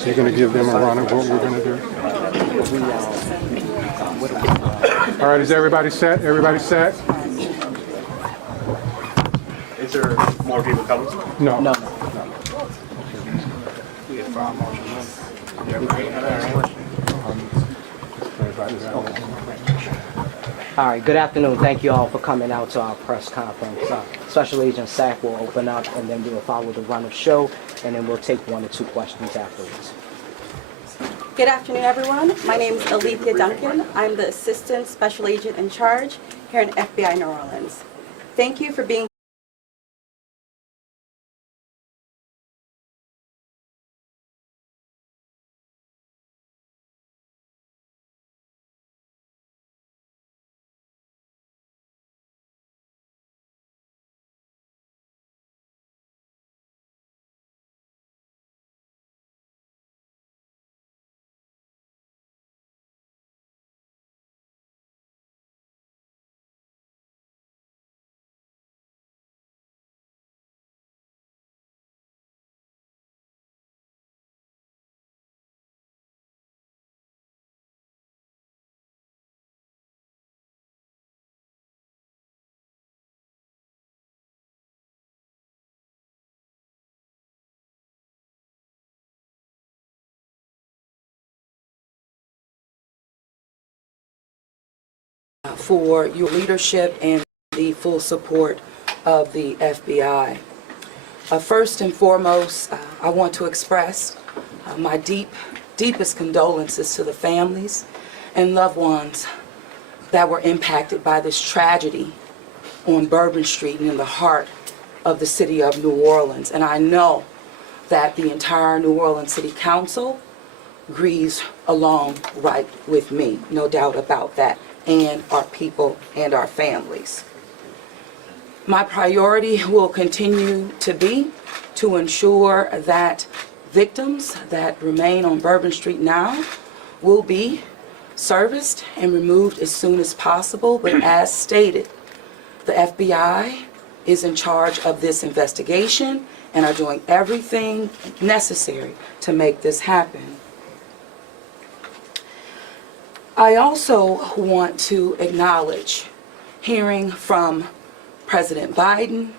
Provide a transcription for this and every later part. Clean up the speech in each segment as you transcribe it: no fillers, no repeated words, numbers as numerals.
So you're going to give them a run of what we're going to do? All right, is everybody set? Everybody set? Is there more people coming? No. No. All right, good afternoon. Thank you all for coming out to our press conference. Special Agent Sack will open up, and then we will follow the run of show, and then we'll take 1 or 2 questions afterwards. Good afternoon, everyone. My name is Alethea Duncan. I'm the Assistant Special Agent in charge here in FBI New Orleans. Thank you for being for your leadership and the full support of the FBI. First and foremost, I want to express my deepest condolences to the families and loved ones that were impacted by this tragedy on Bourbon Street and in the heart of the city of New Orleans. And I know that the entire New Orleans City Council grieves along right with me, no doubt about that, and our people and our families. My priority will continue to be to ensure that victims that remain on Bourbon Street now will be serviced and removed as soon as possible. But as stated, the FBI is in charge of this investigation and are doing everything necessary to make this happen. I also want to acknowledge hearing from President Biden,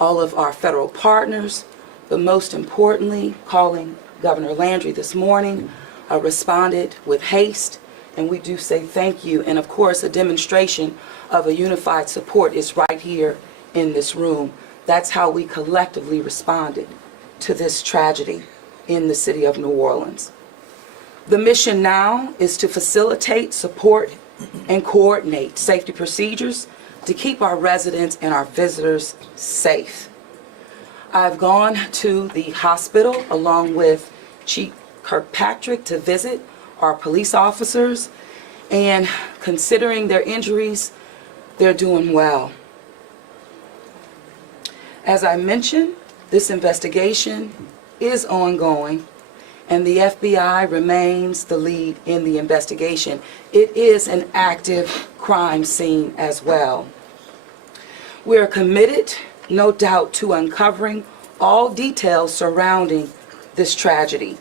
all of our federal partners, but most importantly, calling Governor Landry this morning, responded with haste, and we do say thank you. And of course, a demonstration of a unified support is right here in this room. That's how we collectively responded to this tragedy in the city of New Orleans. The mission now is to facilitate, support, and coordinate safety procedures to keep our residents and our visitors safe. I've gone to the hospital along with Chief Kirkpatrick to visit our police officers, and considering their injuries, they're doing well. As I mentioned, this investigation is ongoing, and the FBI remains the lead in the investigation. It is an active crime scene as well. We are committed, no doubt, to uncovering all details surrounding this tragedy.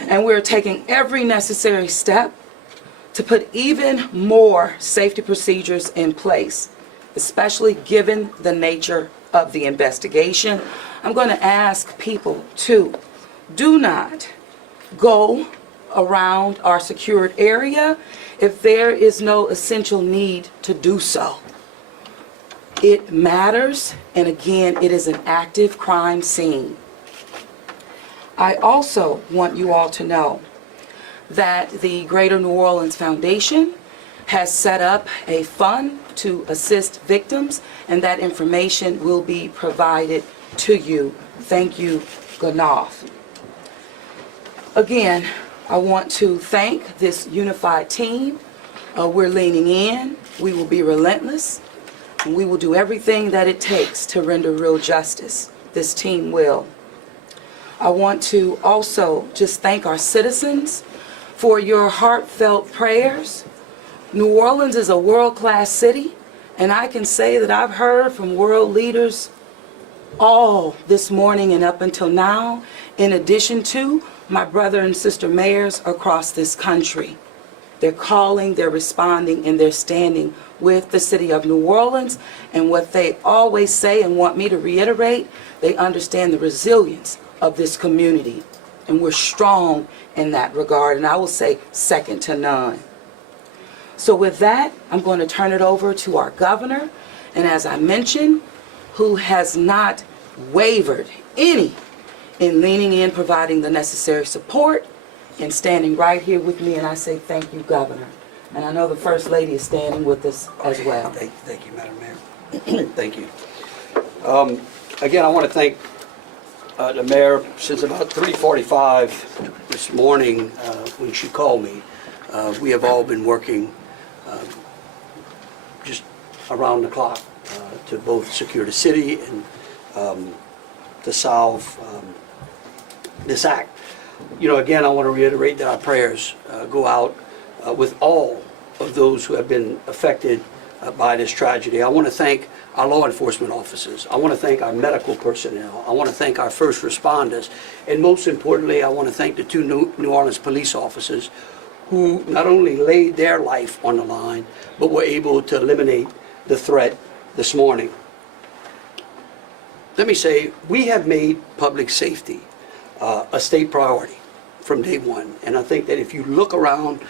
And we're taking every necessary step to put even more safety procedures in place, especially given the nature of the investigation. I'm going to ask people to do not go around our secured area if there is no essential need to do so. It matters, and again, it is an active crime scene. I also want you all to know that the Greater New Orleans Foundation has set up a fund to assist victims, and that information will be provided to you. Thank you, Ganoff. Again, I want to thank this unified team. We're leaning in. We will be relentless, and we will do everything that it takes to render real justice. This team will. I want to also just thank our citizens for your heartfelt prayers. New Orleans is a world-class city, and I can say that I've heard from world leaders all this morning and up until now, in addition to my brother and sister mayors across this country. They're calling, they're responding, and they're standing with the city of New Orleans. And what they always say and want me to reiterate, they understand the resilience of this community. And we're strong in that regard, and I will say second to none. So with that, I'm going to turn it over to our governor, and as I mentioned, who has not wavered any in leaning in, providing the necessary support, and standing right here with me, and I say thank you, Governor. And I know the First Lady is standing with us as well. Thank you, Madam Mayor. Thank you. Again, I want to thank the mayor. Since about 3:45 this morning, when she called me, we have all been working just around the clock to both secure the city and to solve this act. You know, again, I want to reiterate that our prayers go out with all of those who have been affected by this tragedy. I want to thank our law enforcement officers. I want to thank our medical personnel. I want to thank our first responders. And most importantly, I want to thank the two New Orleans police officers who not only laid their life on the line, but were able to eliminate the threat this morning. Let me say, we have made public safety a state priority from day one. And I think that if you look around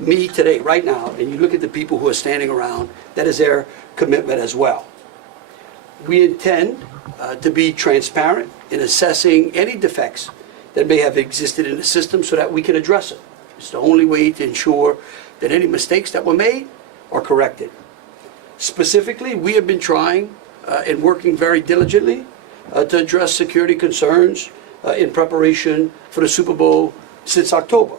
me today, right now, and you look at the people who are standing around, that is their commitment as well. We intend to be transparent in assessing any defects that may have existed in the system so that we can address it. It's the only way to ensure that any mistakes that were made are corrected. Specifically, we have been trying and working very diligently to address security concerns in preparation for the Super Bowl since October.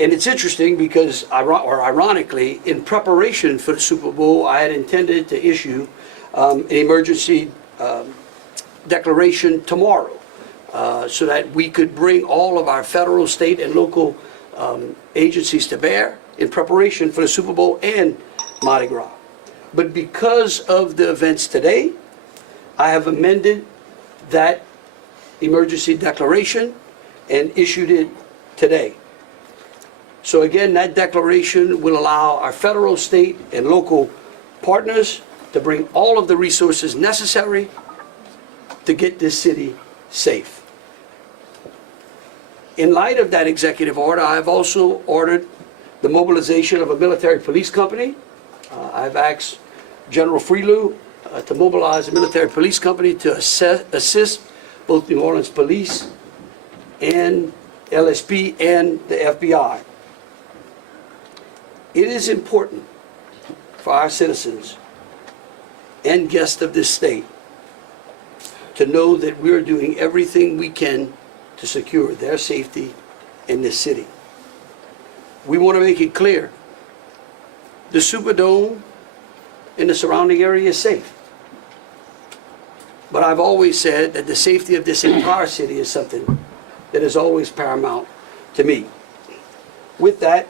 And it's interesting because, ironically, in preparation for the Super Bowl, I had intended to issue an emergency declaration tomorrow so that we could bring all of our federal, state, and local agencies to bear in preparation for the Super Bowl and Mardi Gras. But because of the events today, I have amended that emergency declaration and issued it today. So again, that declaration will allow our federal, state, and local partners to bring all of the resources necessary to get this city safe. In light of that executive order, I have also ordered the mobilization of a military police company. I've asked General Freelou to mobilize a military police company to assist both New Orleans Police and LSP and the FBI. It is important for our citizens and guests of this state to know that we're doing everything we can to secure their safety in this city. We want to make it clear, the Superdome and the surrounding area is safe. But I've always said that the safety of this entire city is something that is always paramount to me. With that,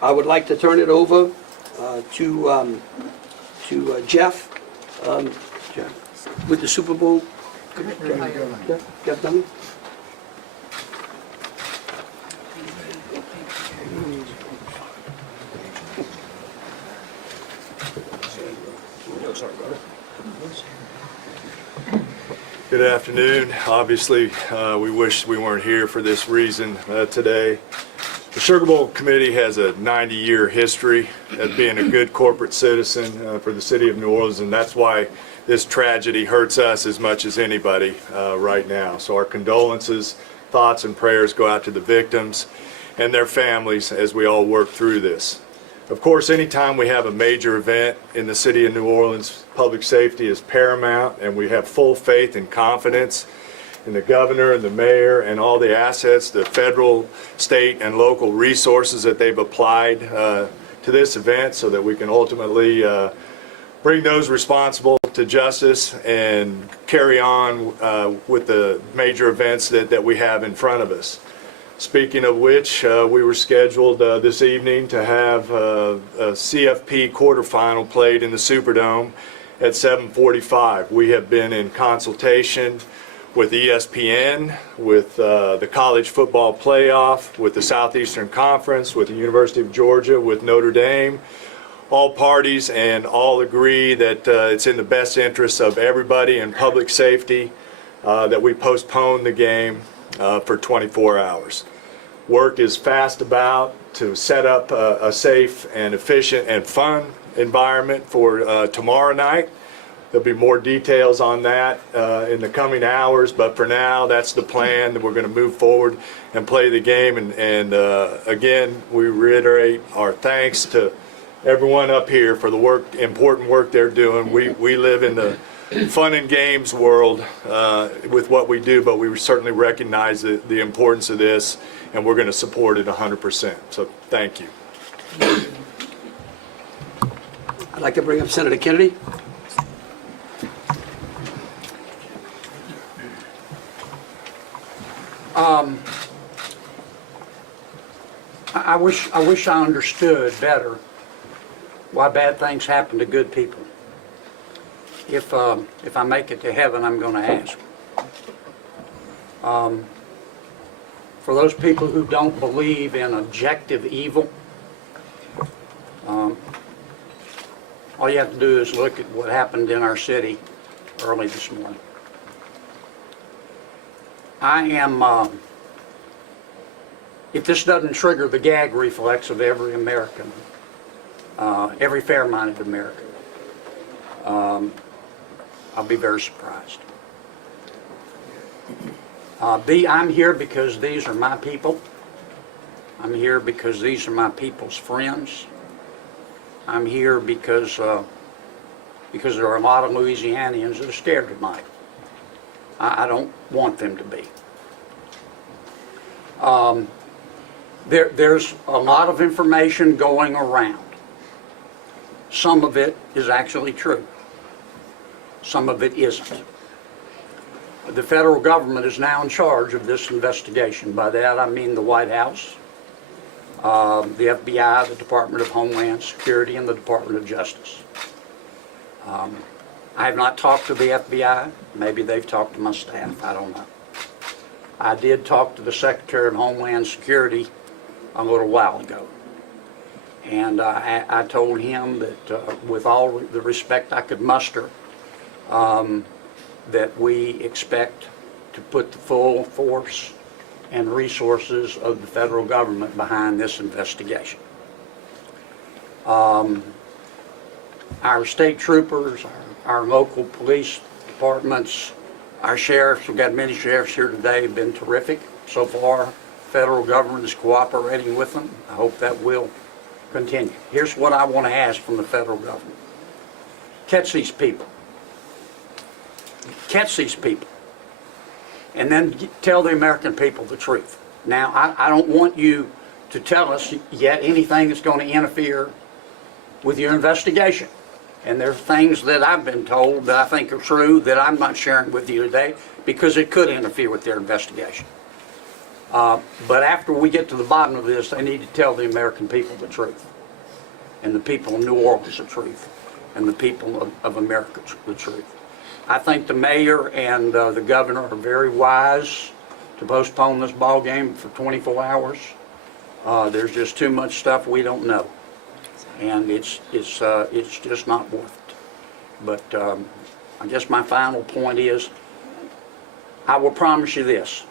I would like to turn it over to Jeff, with the Super Bowl. Jeff Dunn. Good afternoon. Obviously, we wish we weren't here for this reason today. The Sugar Bowl Committee has a 90-year history of being a good corporate citizen for the city of New Orleans, and that's why this tragedy hurts us as much as anybody right now. So our condolences, thoughts, and prayers go out to the victims and their families as we all work through this. Of course, anytime we have a major event in the city of New Orleans, public safety is paramount, and we have full faith and confidence in the governor and the mayor and all the assets, the federal, state, and local resources that they've applied to this event so that we can ultimately bring those responsible to justice and carry on with the major events that we have in front of us. Speaking of which, we were scheduled this evening to have a CFP quarterfinal played in the Superdome, at 7:45. We have been in consultation with ESPN, with the College Football Playoff, with the Southeastern Conference, with the University of Georgia, with Notre Dame. All parties and all agree that it's in the best interest of everybody and public safety that we postpone the game for 24 hours. Work is fast about to set up a safe and efficient and fun environment for tomorrow night. There'll be more details on that in the coming hours, but for now, that's the plan, that we're going to move forward and play the game. And again, we reiterate our thanks to everyone up here for the work, important work they're doing. We live in the fun and games world with what we do, but we certainly recognize the importance of this, and we're going to support it 100%. So thank you. I'd like to bring up Senator Kennedy. I wish I understood better why bad things happen to good people. If I make it to heaven, I'm going to ask. For those people who don't believe in objective evil, all you have to do is look at what happened in our city early this morning. I am, if this doesn't trigger the gag reflex of every American, every fair-minded American, I'll be very surprised. I'm here because these are my people. I'm here because these are my people's friends. I'm here because there are a lot of Louisianians that are scared tonight. I don't want them to be. There's a lot of information going around. Some of it is actually true. Some of it isn't. The federal government is now in charge of this investigation. By that I mean the White House, the FBI, the Department of Homeland Security, and the Department of Justice. I have not talked to the FBI. Maybe they've talked to my staff. I don't know. I did talk to the Secretary of Homeland Security a little while ago. And I told him that with all the respect I could muster, that we expect to put the full force and resources of the federal government behind this investigation. Our state troopers, our local police departments, our sheriffs, we've got many sheriffs here today, have been terrific so far. Federal government is cooperating with them. I hope that will continue. Here's what I want to ask from the federal government. Catch these people. Catch these people. And then tell the American people the truth. Now, I don't want you to tell us yet anything that's going to interfere with your investigation. And there's things that I've been told that I think are true that I'm not sharing with you today because it could interfere with their investigation. But after we get to the bottom of this, they need to tell the American people the truth. And the people of New Orleans the truth. And the people of America the truth. I think the mayor and the governor are very wise to postpone this ball game for 24 hours. There's just too much stuff we don't know. And it's just not worth it. But I guess my final point is, I will promise you this.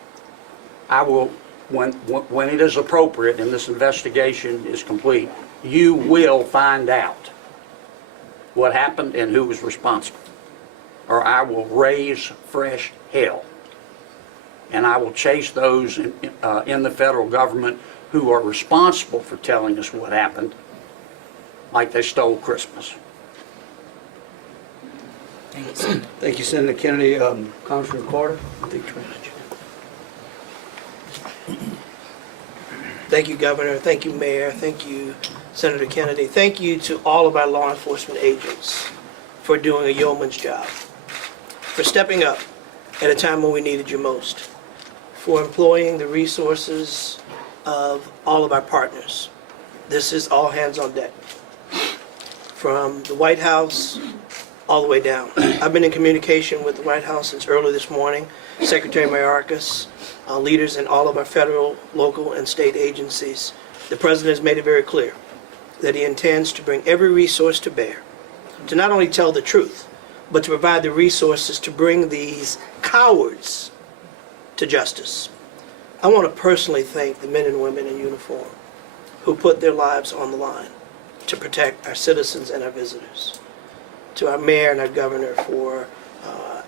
I will, when it is appropriate and this investigation is complete, you will find out what happened and who was responsible. Or I will raise fresh hell. And I will chase those in the federal government who are responsible for telling us what happened, like they stole Christmas. Thank you, Senator Kennedy. Congressman Carter. Thank you, Governor. Thank you, Mayor. Thank you, Senator Kennedy. Thank you to all of our law enforcement agents for doing a yeoman's job, for stepping up at a time when we needed you most, for employing the resources of all of our partners. This is all hands on deck. From the White House all the way down. I've been in communication with the White House since early this morning, Secretary Mayorkas, leaders in all of our federal, local, and state agencies. The President has made it very clear that he intends to bring every resource to bear to not only tell the truth, but to provide the resources to bring these cowards to justice. I want to personally thank the men and women in uniform who put their lives on the line to protect our citizens and our visitors. To our mayor and our governor for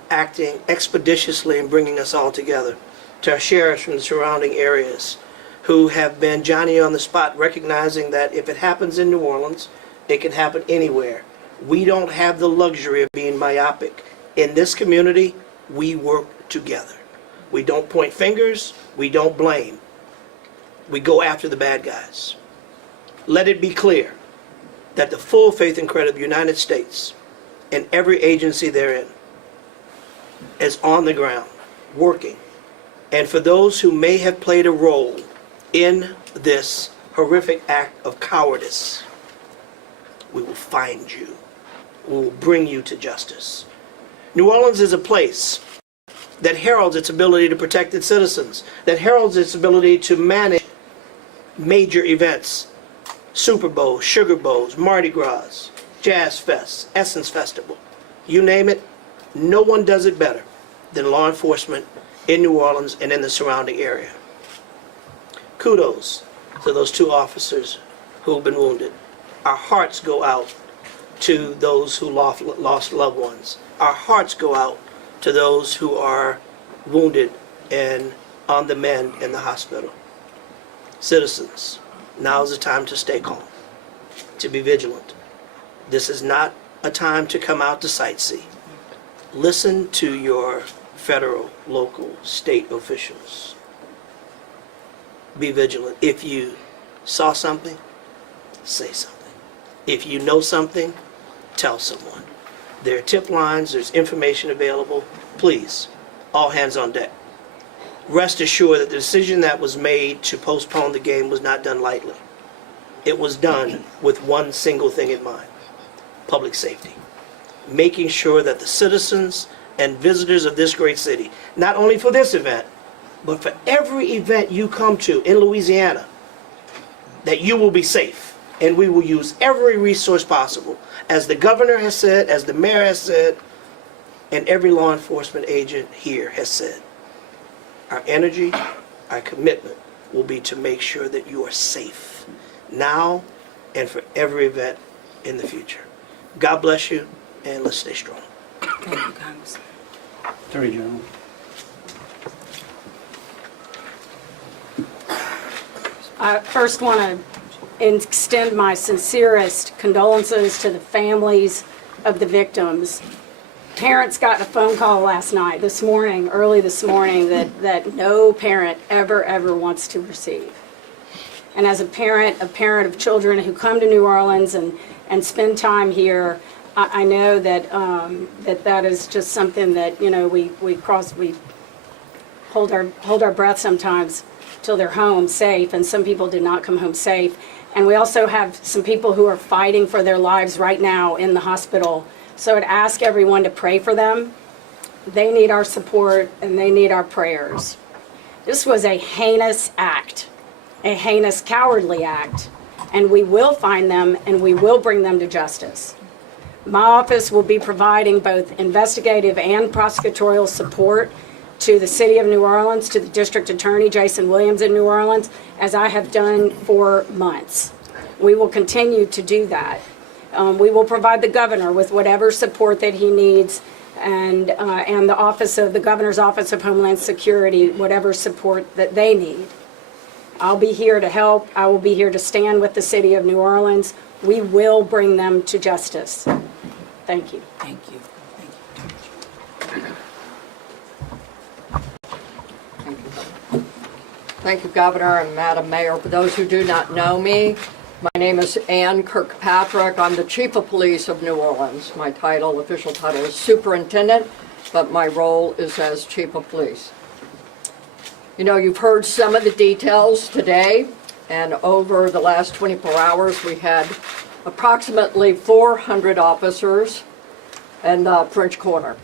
acting expeditiously and bringing us all together. To our sheriffs from the surrounding areas who have been Johnny on the spot, recognizing that if it happens in New Orleans, it can happen anywhere. We don't have the luxury of being myopic. In this community, we work together. We don't point fingers, we don't blame. We go after the bad guys. Let it be clear that the full faith and credit of the United States and every agency therein is on the ground, working. And for those who may have played a role in this horrific act of cowardice, we will find you. We will bring you to justice. New Orleans is a place that heralds its ability to protect its citizens, that heralds its ability to manage major events. Super Bowl, Sugar Bowls, Mardi Gras, Jazz Fest, Essence Festival. You name it, no one does it better than law enforcement in New Orleans and in the surrounding area. Kudos to those 2 officers who have been wounded. Our hearts go out to those who lost loved ones. Our hearts go out to those who are wounded and on the mend in the hospital. Citizens, now is the time to stay calm, to be vigilant. This is not a time to come out to sightsee. Listen to your federal, local, state officials. Be vigilant. If you saw something, say something. If you know something, tell someone. There are tip lines, there's information available. Please, all hands on deck. Rest assured that the decision that was made to postpone the game was not done lightly. It was done with one single thing in mind: public safety. Making sure that the citizens and visitors of this great city, not only for this event, but for every event you come to in Louisiana, that you will be safe. And we will use every resource possible, as the governor has said, as the mayor has said, and every law enforcement agent here has said. Our energy, our commitment will be to make sure that you are safe now and for every event in the future. God bless you, and let's stay strong. Thank you, Congressman. Attorney General. I first want to extend my sincerest condolences to the families of the victims. Parents got a phone call last night, early this morning, that no parent ever wants to receive. And as a parent of children who come to New Orleans and spend time here, I know that that is just something that, you know, we hold our breath sometimes till they're home safe, and some people did not come home safe. And we also have some people who are fighting for their lives right now in the hospital. So I'd ask everyone to pray for them. They need our support and they need our prayers. This was a heinous act, a heinous, cowardly act, and we will find them and we will bring them to justice. My office will be providing both investigative and prosecutorial support to the City of New Orleans, to the District Attorney, Jason Williams in New Orleans, as I have done for months. We will continue to do that. We will provide the governor with whatever support that he needs, and the Governor's Office of Homeland Security, whatever support that they need. I'll be here to help. I will be here to stand with the City of New Orleans. We will bring them to justice. Thank you. Thank you. Thank you, Governor and Madam Mayor. For those who do not know me, my name is Ann Kirkpatrick. I'm the Chief of Police of New Orleans. My official title is Superintendent, but my role is as Chief of Police. You know, you've heard some of the details today, and over the last 24 hours, we had approximately 400 officers and French Quarter.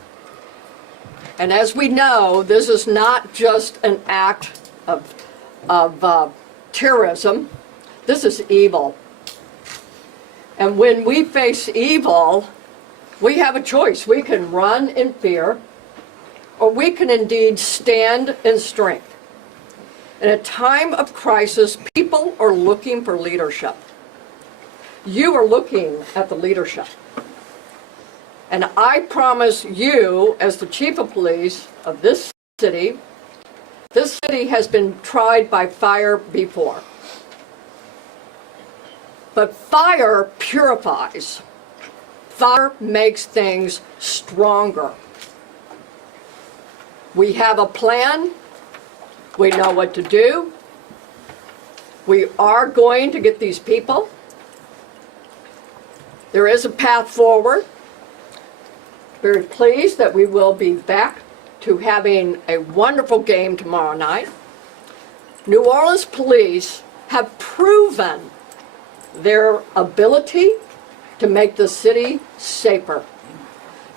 And as we know, this is not just an act of terrorism. This is evil. And when we face evil, we have a choice. We can run in fear, or we can indeed stand in strength. In a time of crisis, people are looking for leadership. You are looking at the leadership. And I promise you, as the chief of police of this city has been tried by fire before. But fire purifies. Fire makes things stronger. We have a plan. We know what to do. We are going to get these people. There is a path forward. Very pleased that we will be back to having a wonderful game tomorrow night. New Orleans police have proven their ability to make the city safer.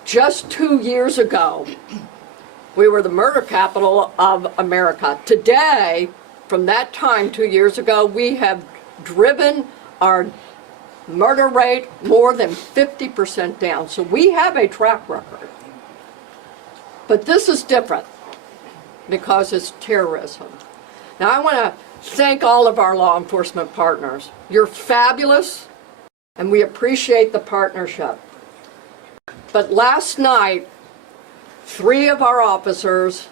Just 2 years ago, we were the murder capital of America. Today, from that time 2 years ago, we have driven our murder rate more than 50% down. So we have a track record. But this is different because it's terrorism. Now I want to thank all of our law enforcement partners. You're fabulous, and we appreciate the partnership. But last night, 3 of our officers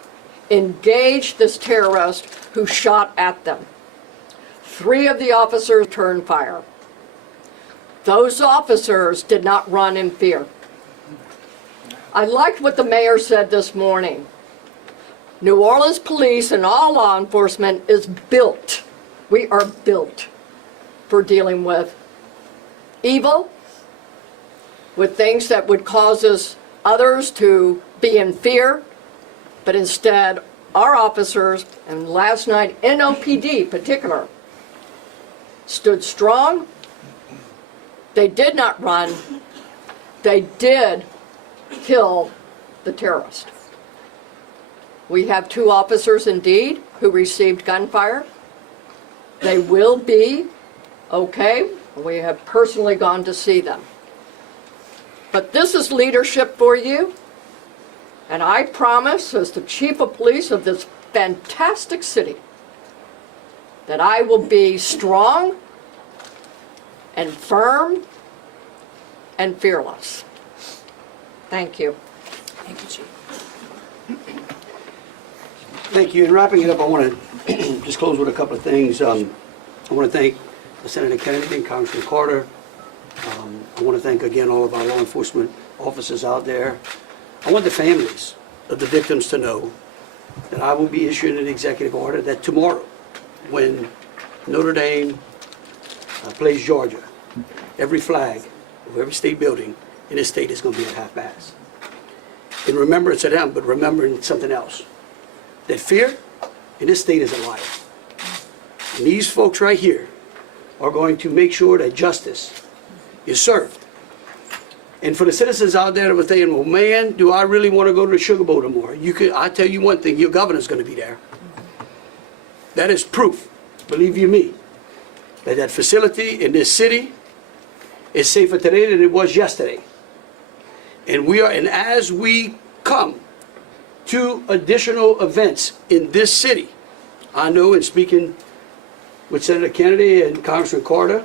engaged this terrorist who shot at them. 3 of the officers turned fire. Those officers did not run in fear. I liked what the mayor said this morning. New Orleans police and all law enforcement is built. We are built for dealing with evil, with things that would cause others to be in fear, but instead our officers, and last night NOPD in particular, stood strong. They did not run. They did kill the terrorist. We have 2 officers indeed who received gunfire. They will be okay. We have personally gone to see them. But this is leadership for you. And I promise, as the chief of police of this fantastic city, that I will be strong and firm and fearless. Thank you. Thank you, Chief. Thank you. In wrapping it up, I want to just close with a couple of things. I want to thank Senator Kennedy and Congressman Carter. I want to thank again all of our law enforcement officers out there. I want the families of the victims to know that I will be issuing an executive order that tomorrow, when Notre Dame plays Georgia, every flag of every state building in this state is going to be at half-mast. In remembrance of them, but remembering something else. That fear in this state is a liar. And these folks right here are going to make sure that justice is served. And for the citizens out there that were saying, well, man, do I really want to go to the Sugar Bowl tomorrow? I tell you one thing, your governor's going to be there. That is proof, believe you me, that that facility in this city is safer today than it was yesterday. And as we come to additional events in this city, I know in speaking with Senator Kennedy and Congressman Carter,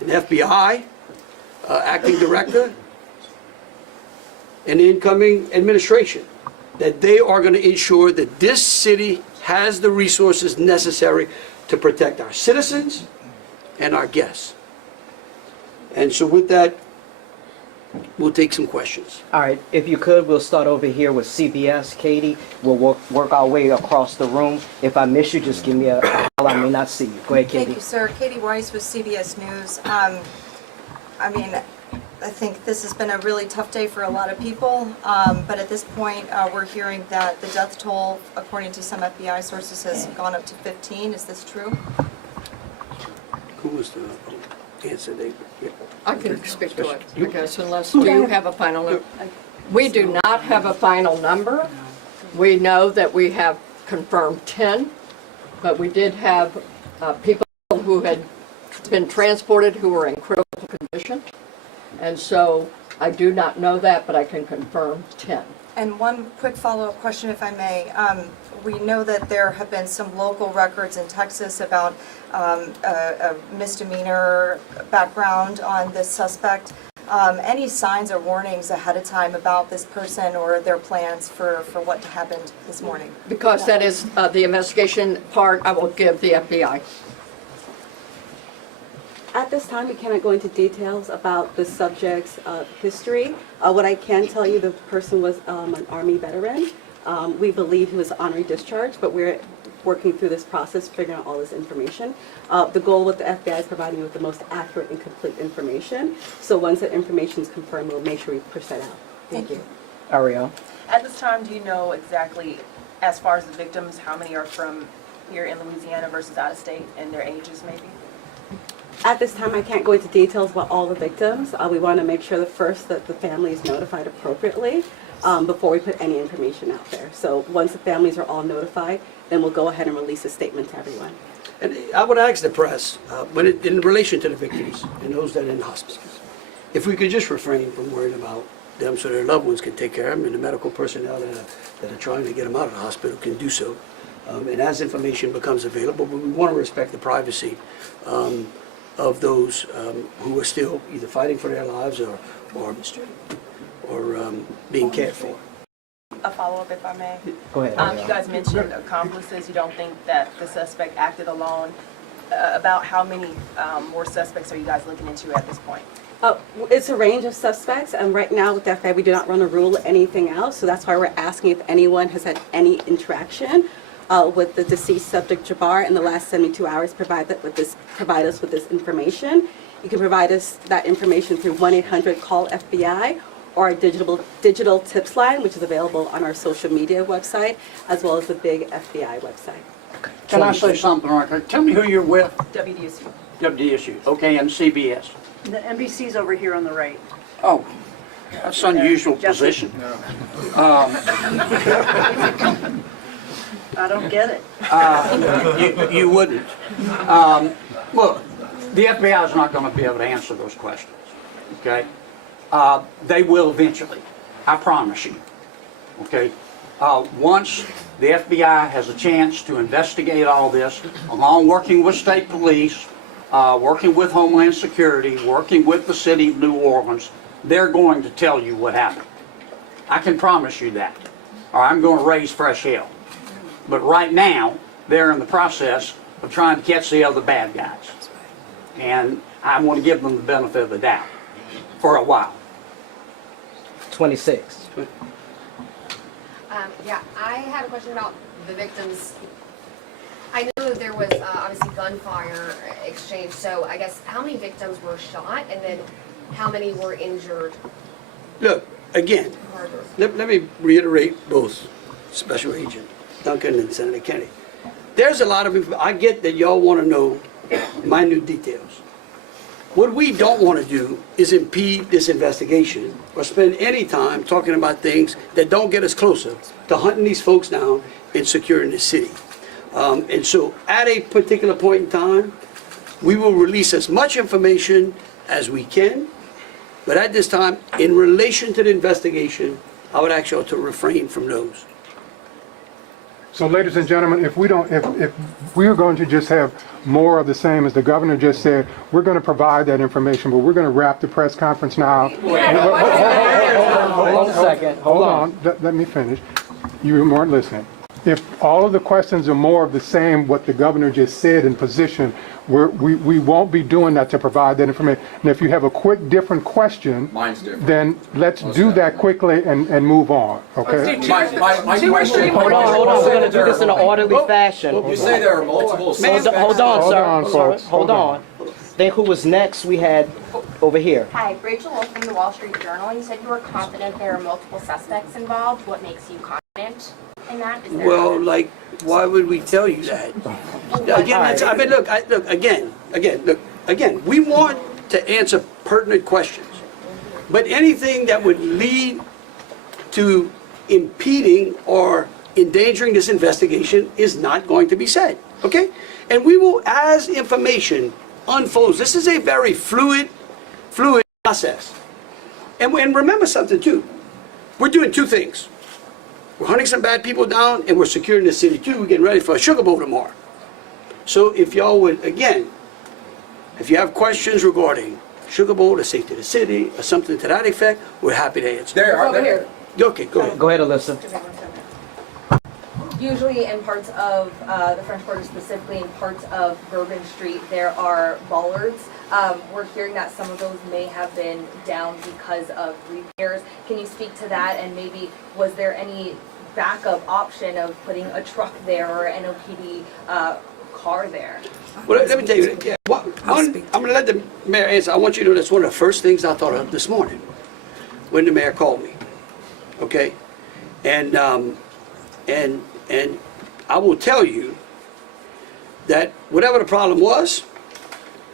and FBI, acting director, and the incoming administration, that they are going to ensure that this city has the resources necessary to protect our citizens and our guests. And so with that, we'll take some questions. All right, if you could, we'll start over here with CBS. Katie, we'll work our way across the room. If I miss you, just give me a call. I may not see you. Go ahead, Katie. Thank you, sir. Katie Weiss with CBS News. I mean, I think this has been a really tough day for a lot of people, but at this point, we're hearing that the death toll, according to some FBI sources, has gone up to 15. Is this true? Who was the... answer. They, yeah. I can speak to it, I guess, unless you have a final number. We do not have a final number. We know that we have confirmed 10, but we did have people who had been transported who were in critical condition. And so I do not know that, but I can confirm 10. And one quick follow-up question, if I may. We know that there have been some local records in Texas about a misdemeanor background on this suspect. Any signs or warnings ahead of time about this person or their plans for what happened this morning? Because that is the investigation part, I will give the FBI. At this time, we cannot go into details about the subject's history. What I can tell you, the person was an Army veteran. We believe he was honorary discharged, but we're working through this process, figuring out all this information. The goal with the FBI is providing you with the most accurate and complete information. So once that information is confirmed, we'll make sure we push that out. Thank you. Ariel? At this time, do you know exactly, as far as the victims, how many are from here in Louisiana versus out of state and their ages maybe? At this time, I can't go into details about all the victims. We want to make sure that the family is notified appropriately before we put any information out there. So once the families are all notified, then we'll go ahead and release a statement to everyone. And I would ask the press, in relation to the victims and those that are in hospitals, if we could just refrain from worrying about them so their loved ones can take care of them and the medical personnel that are trying to get them out of the hospital can do so. And as information becomes available, but we want to respect the privacy of those who are still either fighting for their lives or being cared for. A follow-up, if I may. Go ahead. You guys mentioned accomplices. You don't think that the suspect acted alone. About how many more suspects are you guys looking into at this point? It's a range of suspects, and right now with the FBI, we do not run a rule or anything else, so that's why we're asking if anyone has had any interaction with the deceased subject Jabbar in the last 72 hours, provide us with this information. You can provide us that information through 1-800-CALL-FBI or our digital tips line, which is available on our social media website, as well as the big FBI website. Can I say something right there? Tell me who you're with. WDSU. WDSU. Okay, and CBS. The NBC's over here on the right. Oh, that's an unusual position. I don't get it. You wouldn't. Look, the FBI is not going to be able to answer those questions, okay? They will eventually, I promise you, okay? Once the FBI has a chance to investigate all this, along working with state police, working with Homeland Security, working with the city of New Orleans, they're going to tell you what happened. I can promise you that, or I'm going to raise fresh hell. But right now, they're in the process of trying to catch the other bad guys. And I want to give them the benefit of the doubt for a while. 26. Yeah, I have a question about the victims. I know that there was obviously gunfire exchange, so I guess how many victims were shot and then how many were injured? Look, again, let me reiterate both Special Agent Duncan and Senator Kennedy. There's a lot of information. I get that y'all want to know minute details. What we don't want to do is impede this investigation or spend any time talking about things that don't get us closer to hunting these folks down and securing the city. And so at a particular point in time, we will release as much information as we can. But at this time, in relation to the investigation, I would ask y'all to refrain from those. So ladies and gentlemen, if we're going to just have more of the same, as the governor just said, we're going to provide that information, but we're going to wrap the press conference now. Hold on a second. Hold on. Let me finish. You weren't listening. If all of the questions are more of the same, what the governor just said in position, we won't be doing that to provide that information. And if you have a quick different question, then let's do that quickly and move on, okay? My question. Hold on. We're going to do this in an orderly fashion. You say there are multiple suspects. Hold on, sir. Hold on, folks. Hold on. Then who was next? We had over here. Hi, Rachel Wolf from the Wall Street Journal. You said you were confident there are multiple suspects involved. What makes you confident in that? Is there Well, like, why would we tell you that? Again, we want to answer pertinent questions. But anything that would lead to impeding or endangering this investigation is not going to be said, okay? And we will, as information unfolds, this is a very fluid process. And remember something too, we're doing two things. We're hunting some bad people down and we're securing the city too. We're getting ready for a Sugar Bowl tomorrow. So if y'all would, again, if you have questions regarding Sugar Bowl, the safety of the city, or something to that effect, we're happy to answer. There are. Over here. Okay, go ahead. Go ahead, Alyssa. Usually in parts of the French Quarter, specifically in parts of Bourbon Street, there are bollards. We're hearing that some of those may have been down because of repairs. Can you speak to that, and maybe was there any backup option of putting a truck there or an NOPD car there? Well, let me tell you, yeah, I'm going to let the mayor answer. I want you to know that's one of the first things I thought of this morning when the mayor called me, okay? And I will tell you that whatever the problem was,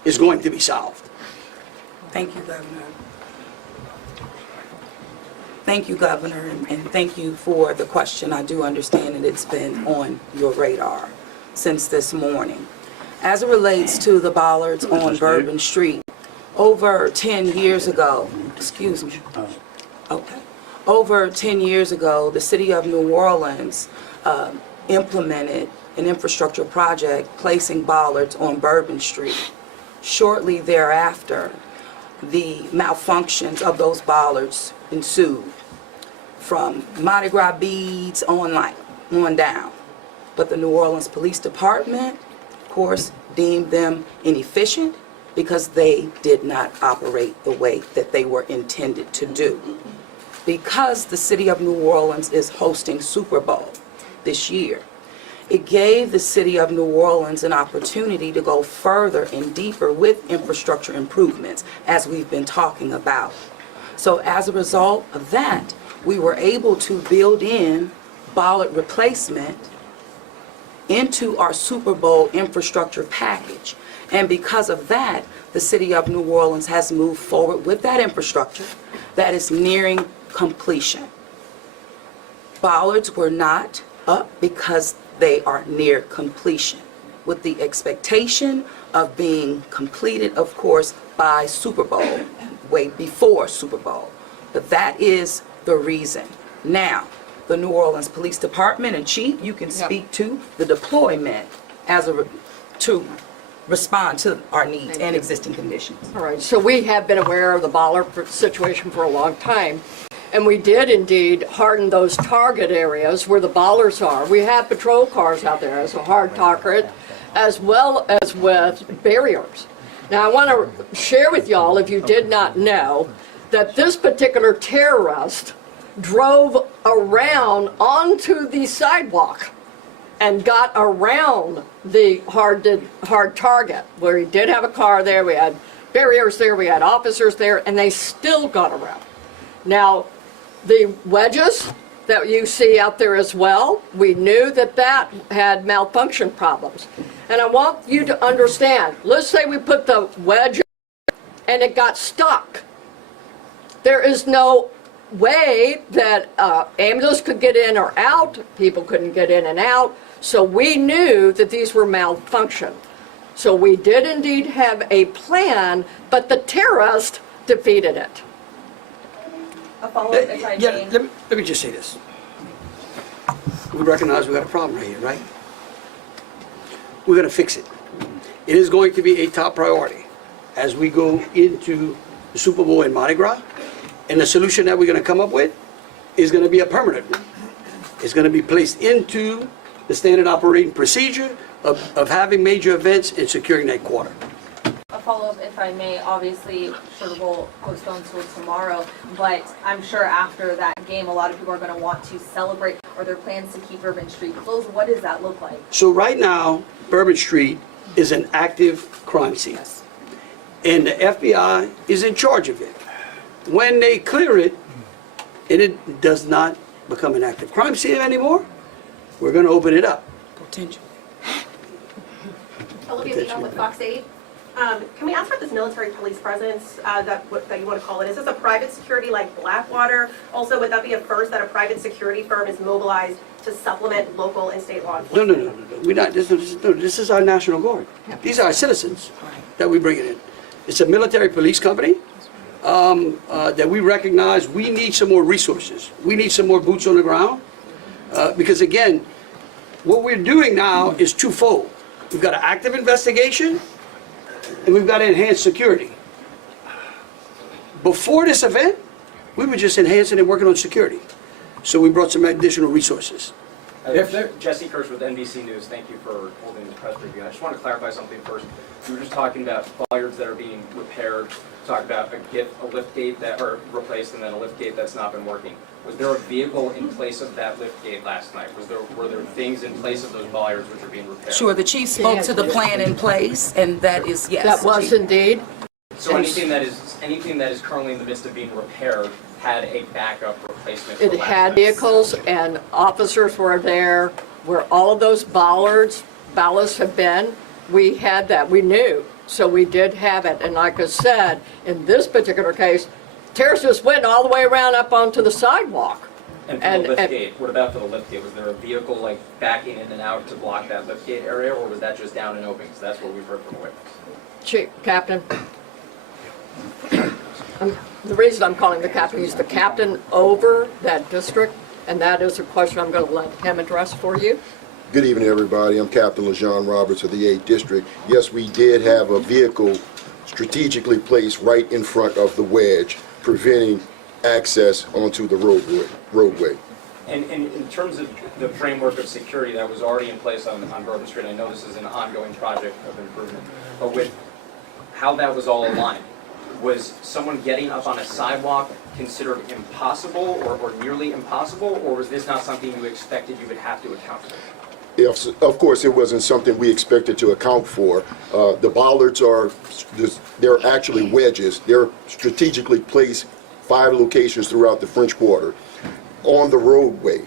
is going to be solved. Thank you, Governor. Thank you, Governor, and thank you for the question. I do understand that it's been on your radar since this morning. As it relates to the bollards on Bourbon Street, over 10 years ago, excuse me, okay, over 10 years ago, the city of New Orleans implemented an infrastructure project placing bollards on Bourbon Street. Shortly thereafter, the malfunctions of those bollards ensued, from Mardi Gras beads on down. But the New Orleans Police Department, of course, deemed them inefficient because they did not operate the way that they were intended to do. Because the city of New Orleans is hosting Super Bowl this year, it gave the city of New Orleans an opportunity to go further and deeper with infrastructure improvements, as we've been talking about. So as a result of that, we were able to build in bollard replacement into our Super Bowl infrastructure package. And because of that, the city of New Orleans has moved forward with that infrastructure that is nearing completion. Bollards were not up because they are near completion, with the expectation of being completed, of course, by Super Bowl, way before Super Bowl. But that is the reason. Now, the New Orleans Police Department, and Chief, you can speak to the deployment to respond to our needs and existing conditions. All right, so we have been aware of the bollard situation for a long time, and we did indeed harden those target areas where the bollards are. We have patrol cars out there as a hard target, as well as with barriers. Now, I want to share with y'all, if you did not know, that this particular terrorist drove around onto the sidewalk and got around the hard target, where he did have a car there, we had barriers there, we had officers there, and they still got around. Now, the wedges that you see out there as well, we knew that that had malfunction problems. And I want you to understand, let's say we put the wedge and it got stuck. There is no way that ambulance could get in or out, people couldn't get in and out, so we knew that these were malfunction. So we did indeed have a plan, but the terrorist defeated it. A follow-up, if I Yeah, may. let me just say this. We recognize we got a problem right here, right? We're going to fix it. It is going to be a top priority as we go into the Super Bowl in Mardi Gras. And the solution that we're going to come up with is going to be a permanent one. It's going to be placed into the standard operating procedure of having major events and securing that quarter. A follow-up, if I may. Obviously, Sugar Bowl postponed till tomorrow, but I'm sure after that game, a lot of people are going to want to celebrate. Are there plans to keep Bourbon Street closed? What does that look like? So right now, Bourbon Street is an active crime scene. And the FBI is in charge of it. When they clear it, and it does not become an active crime scene anymore, we're going to open it up. Potential. Olivia Lino with Fox 8. Can we ask about this military police presence that you want to call it? Is this a private security like Blackwater? Also, would that be a first that a private security firm is mobilized to supplement local and state law No, enforcement? no, no, no, no. We're not, this is our National Guard. These are our citizens that we bring in. It's a military police company that we recognize we need some more resources. We need some more boots on the ground. Because again, what we're doing now is twofold. We've got an active investigation and we've got enhanced security. Before this event, we were just enhancing and working on security. So we brought some additional resources. Jesse Kirsch with NBC News. Thank you for holding this press briefing. I just want to clarify something first. You were just talking about bollards that are being repaired. Talk about a lift gate that are replaced and then a lift gate that's not been working. Was there a vehicle in place of that lift gate last night? Were there things in place of those bollards which are being repaired? Sure, the chief spoke to the plan in place, and that is, yes. That was indeed. So anything that is currently in the midst of being repaired had a backup replacement. It had vehicles and officers were there where all of those ballasts have been. We had that, we knew, so we did have it. And like I said, in this particular case, terrorists just went all the way around up onto the sidewalk. And for the lift gate, what about for the lift gate? Was there a vehicle like backing in and out to block that lift gate area, or was that just down and open? Because that's what we've heard from a witness. Chief, Captain. The reason I'm calling the captain, he's the captain over that district, and that is a question I'm going to let him address for you. Good evening, everybody. I'm Captain LaJean Roberts of the 8th District. Yes, we did have a vehicle strategically placed right in front of the wedge, preventing access onto the roadway. And in terms of the framework of security that was already in place on Bourbon Street, I know this is an ongoing project of improvement, but with how that was all aligned, was someone getting up on a sidewalk considered impossible or nearly impossible, or was this not something you expected you would have to account for? Yes, of course, it wasn't something we expected to account for. The bollards they're actually wedges. They're strategically placed 5 locations throughout the French Quarter on the roadway.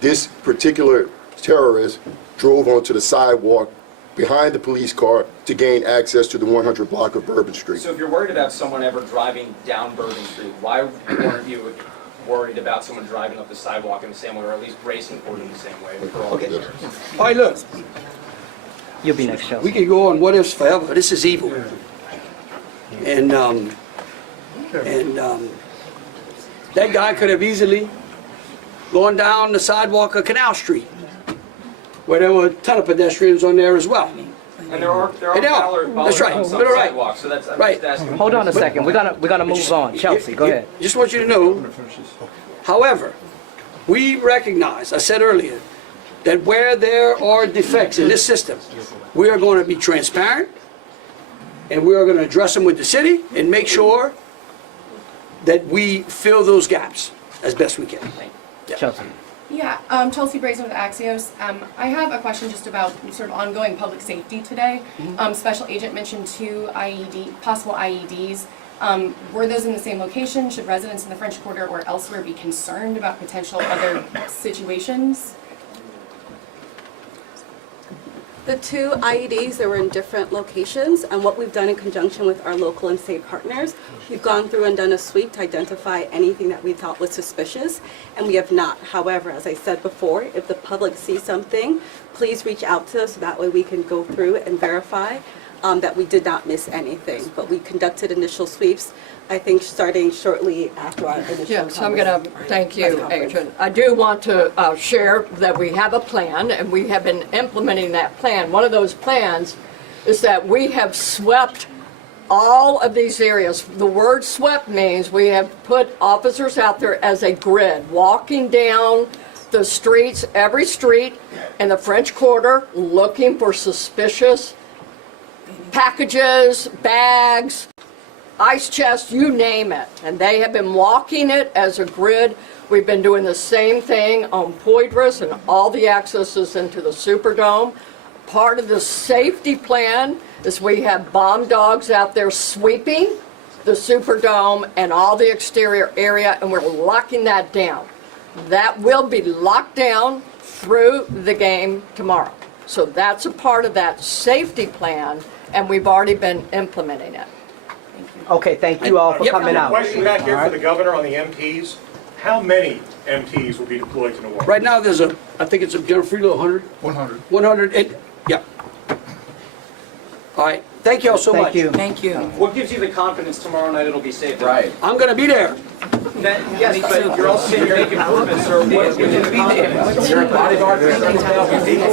This particular terrorist drove onto the sidewalk behind the police car to gain access to the 100 block of Bourbon Street. So if you're worried about someone ever driving down Bourbon Street, why weren't you worried about someone driving up the sidewalk in the same way, or at least bracing for it in the same way for all the years? All right, look, You'll be next, Chelsea. we can go on what ifs forever. This is evil. And that guy could have easily gone down the sidewalk of Canal Street, where there were a ton of pedestrians on there as well. And there are That's right. on some But all right. sidewalks, so that's, I'm Right. just asking. Hold on a second. We're gonna move on. Chelsea, go ahead. Just want you to know, however, we recognize, I said earlier, that where there are defects in this system, we are going to be transparent, and we are going to address them with the city and make sure that we fill those gaps as best we can. Chelsea. Yeah, Chelsea Brazen with Axios. I have a question just about sort of ongoing public safety today. Special Agent mentioned 2 possible IEDs. Were those in the same location? Should residents in the French Quarter or elsewhere be concerned about potential other situations? The 2 IEDs, they were in different locations, and what we've done in conjunction with our local and state partners, we've gone through and done a sweep to identify anything that we thought was suspicious, and we have not. However, as I said before, if the public sees something, please reach out to us, so that way we can go through and verify that we did not miss anything. But we conducted initial sweeps, I think, starting shortly after our initial Yes, I'm going to thank you, Agent. I do want to share that we have a plan, and we have been implementing that plan. One of those plans is that we have swept all of these areas. The word swept means we have put officers out there as a grid, walking down the streets, every street in the French Quarter, looking for suspicious packages, bags, ice chests, you name it. And they have been walking it as a grid. We've been doing the same thing on Poydras and all the accesses into the Superdome. Part of the safety plan is we have bomb dogs out there sweeping the Superdome and all the exterior area, and we're locking that down. That will be locked down through the game tomorrow. So that's a part of that safety plan, and we've already been implementing it. Okay, thank you all for coming out. Question back here All for right. the governor on the MPs. How many MPs will be deployed to New Orleans? Right now, there's I think it's a General Freelo, 100? 100. 100, yeah. All right, thank you all so much. Thank you. Thank you. What gives you the confidence tomorrow night it'll be safe? Right. I'm going to be there. Yes, but you're also saying you're making improvements, so what gives you the confidence? You're a bodyguard for 7,000 people.